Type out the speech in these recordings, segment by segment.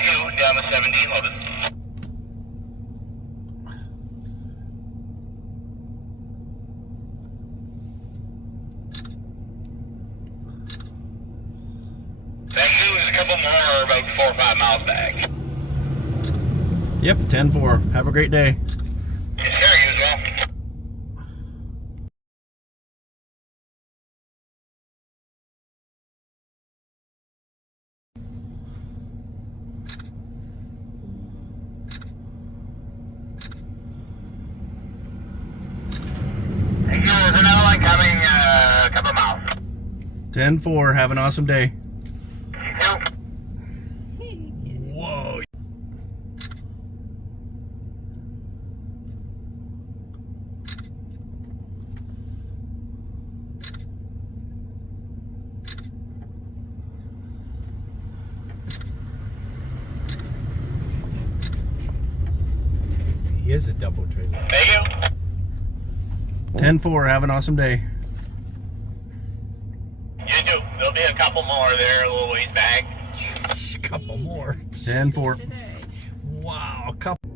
Thank you. Down to 17 loaded. Thank you. There's a couple more about 4 or 5 miles back. Yep, 10-4. Have a great day. Yes, sir. You as well. Thank you. There's another one coming a couple miles. 10-4. Have an awesome day. Yep. Whoa. He is a double trailer. Thank you. 10-4. Have an awesome day. You too. There'll be a couple more there a little ways back. A couple more. 10-4. Wow, a couple.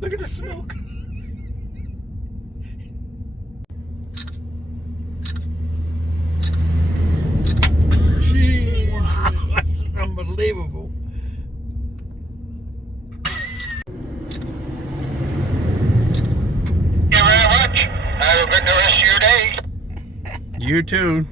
Look at the smoke. Jeez, wow, that's unbelievable. Thank you very much. Have a good rest of your day. You too.